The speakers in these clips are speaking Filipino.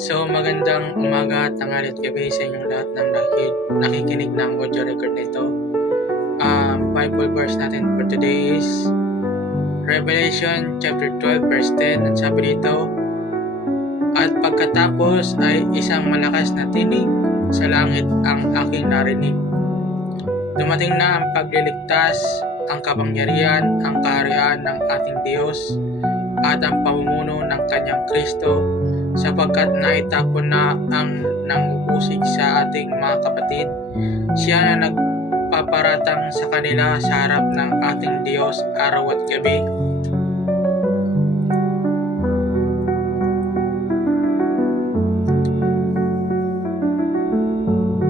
So magandang umaga, tanghali at gabi sa inyong lahat ng nakikinig ng audio record nito. Bible verse natin for today is Revelation chapter 12 verse 10. At sabi dito, at pagkatapos ay isang malakas na tinig sa langit ang aking narinig. Dumating na ang pagliligtas, ang kapangyarihan, ang kaharian ng ating Diyos at ang pamumuno ng kanyang Kristo, sapagkat naitapon na ang nangusig sa ating mga kapatid. Siya na nagpaparatang sa kanila sa harap ng ating Diyos araw at gabi.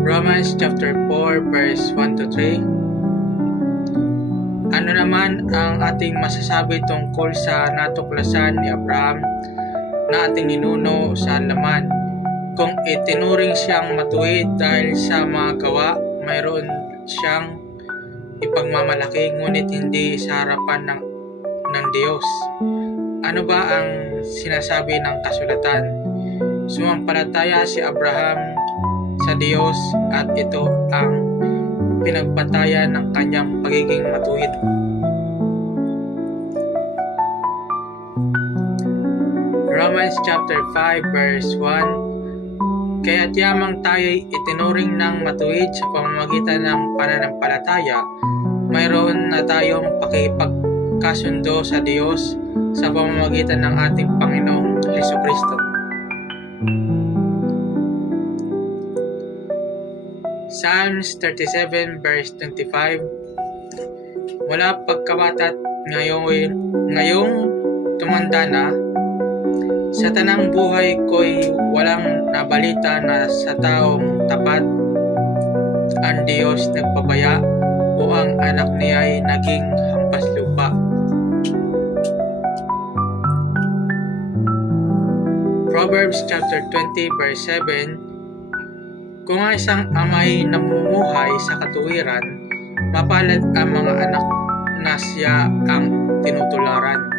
Romans chapter 4 verse 1 to 3. Ano naman ang ating masasabi tungkol sa natuklasan ni Abraham na ating ninuno sa laman? Kung itinuring siyang matuwid dahil sa mga gawa, mayroon siyang ipagmamalaki, ngunit hindi sa harapan ng Diyos. Ano ba ang sinasabi ng kasulatan? Sumampalataya si Abraham sa Diyos at ito ang pinagpatayan ng kanyang pagiging matuwid. Romans chapter 5 verse 1. Kaya't yamang tayo'y itinuring ng matuwid sa pamamagitan ng pananampalataya, mayroon na tayong pakipagkasundo sa Diyos sa pamamagitan ng ating Panginoong Hesukristo. Psalms 37 verse 25. Mula pagkabatat ngayong tumanda na, sa tanang buhay ko'y walang nabalita na sa taong tapat ang Diyos nagpabaya o ang anak niya'y naging hampas lupa. Proverbs chapter 20 verse 7. Kung ang isang ama'y namumuhay sa katuwiran, mapalad ang mga anak na siya ang tinutularan.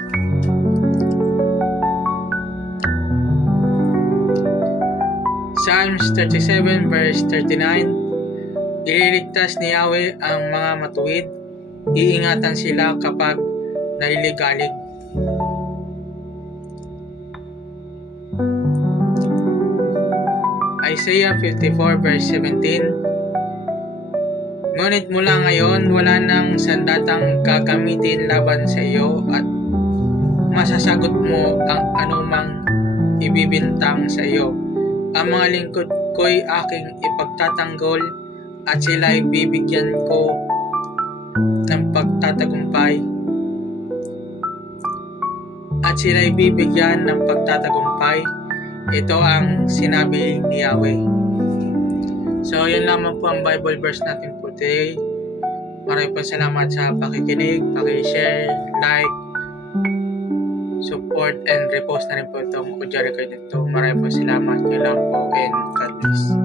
Psalms 37 verse 39. Ililigtas ni Yahweh ang mga matuwid, iingatan sila kapag naliligalig. Isaiah 54 verse 17. Ngunit mula ngayon, wala nang sandatang gagamitin laban sa iyo at masasagot mo ang anumang ibibintang sa iyo. Ang mga lingkod ko'y aking ipagtatanggol at sila'y bibigyan ko ng pagtatagumpay. Ito ang sinabi ni Yahweh. So, yun lamang po ang Bible verse natin po today. Maraming po salamat sa pakikinig, paki-share, like, support, and repost na rin po itong audio record nito. Maraming po salamat. Yun lang po, and God bless.